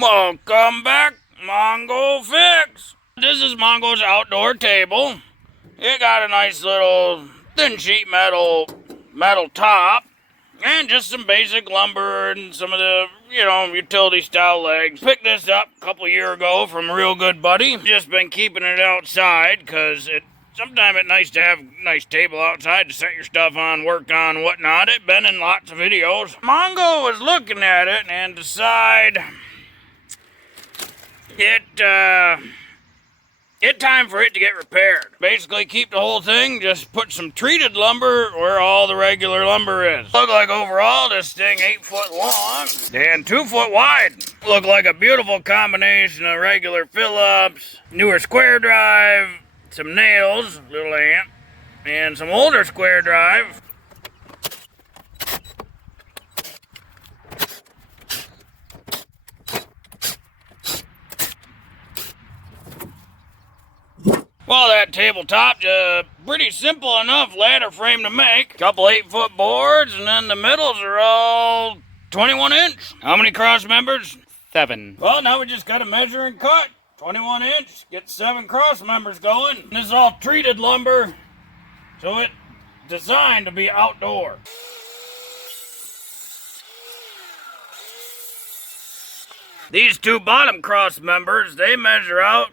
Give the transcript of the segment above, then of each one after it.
Welcome back, Mongo Fix. This is Mongo's outdoor table. It got a nice little thin sheet metal top and just some basic lumber and some of the, utility style legs. Picked this up a couple years ago from a real good buddy. Just been keeping it outside because sometimes it's nice to have a nice table outside to set your stuff on, work on, whatnot. It's been in lots of videos. Mongo was looking at it and decided it's time for it to get repaired. Basically, keep the whole thing, just put some treated lumber where all the regular lumber is. Look like overall this thing 8 foot long and 2 foot wide. Look like a beautiful combination of regular Phillips, newer square drive, some nails, little ant, and some older square drive. Well, that tabletop, pretty simple enough ladder frame to make. Couple 8 foot boards, and then the middles are all 21 inch. How many cross members? 7. Well, now we just gotta measure and cut. 21 inch, get 7 cross members going. This is all treated lumber, so it's designed to be outdoor. These 2 bottom cross members, they measure out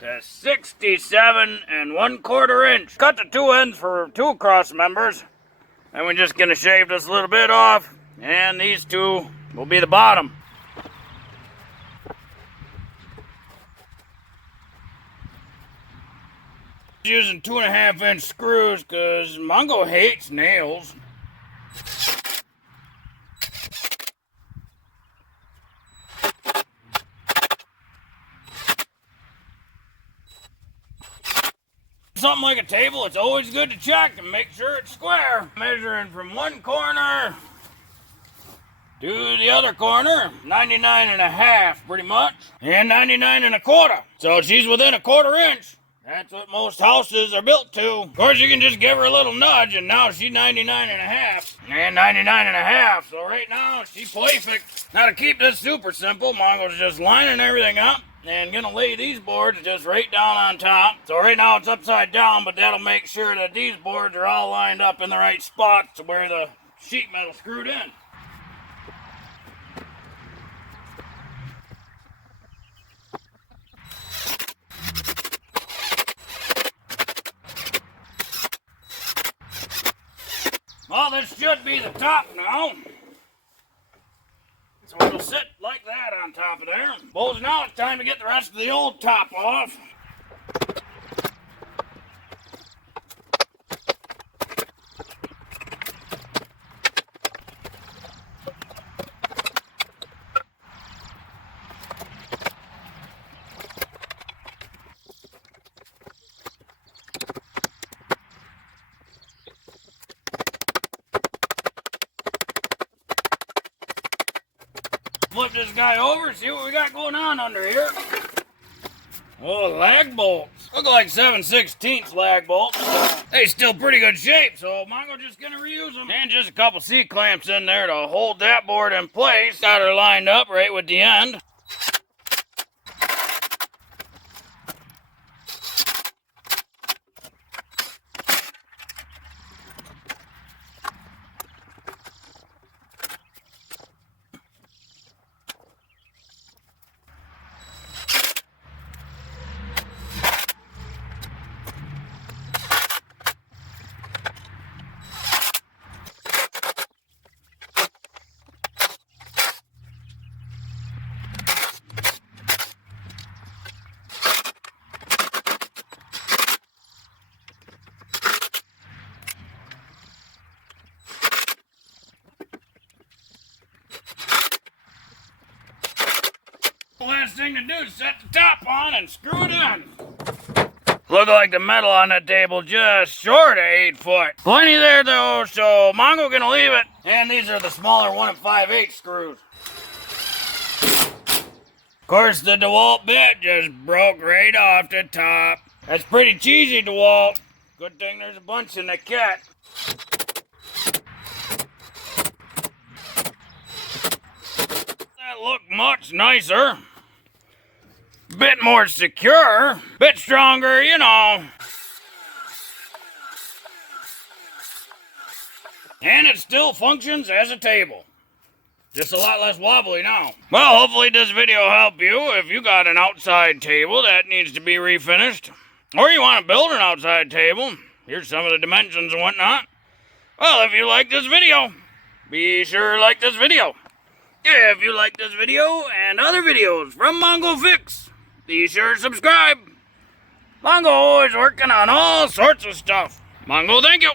to 67 1/4 inch. Cut the 2 ends for 2 cross members, and we're just gonna shave this little bit off, and these 2 will be the bottom. Using 2.5 inch screws because Mongo hates nails. Something like a table, it's always good to check and make sure it's square. Measuring from one corner to the other corner, 99.5 pretty much, and 99.25. So she's within 1/4 inch. That's what most houses are built to. Of course, you can just give her a little nudge, and now she's 99.5 and 99.5. So right now, she's perfect. Now to keep this super simple, Mongo's just lining everything up and gonna lay these boards just right down on top. So right now it's upside down, but that'll make sure that these boards are all lined up in the right spots to where the sheet metal screwed in. Well, this should be the top now. So it'll sit like that on top of there. Suppose now it's time to get the rest of the old top off. Flip this guy over, see what we got going on under here. Oh, lag bolts. Look like 7/16 lag bolts. They still pretty good shape, so Mongo just gonna reuse them. And just a couple C-clamps in there to hold that board in place. Got her lined up right with the end. The last thing to do is set the top on and screw it in. Look like the metal on the table just short of 8 foot. Plenty there though, so Mongo gonna leave it. And these are the smaller 1 5/8 screws. Of course, the DeWalt bit just broke right off the top. That's pretty cheesy, DeWalt. Good thing there's a bunch in the kit. that look much nicer. Bit more secure. Bit stronger, you know. And it still functions as a table. Just a lot less wobbly now. Well, hopefully this video helped you if you got an outside table that needs to be refinished. Or you want to build an outside table. Here's some of the dimensions and whatnot. Well, if you like this video, be sure to like this video. If you like this video and other videos from Mongo Fix, be sure to subscribe. Mongo always working on all sorts of stuff. Mongo, thank you.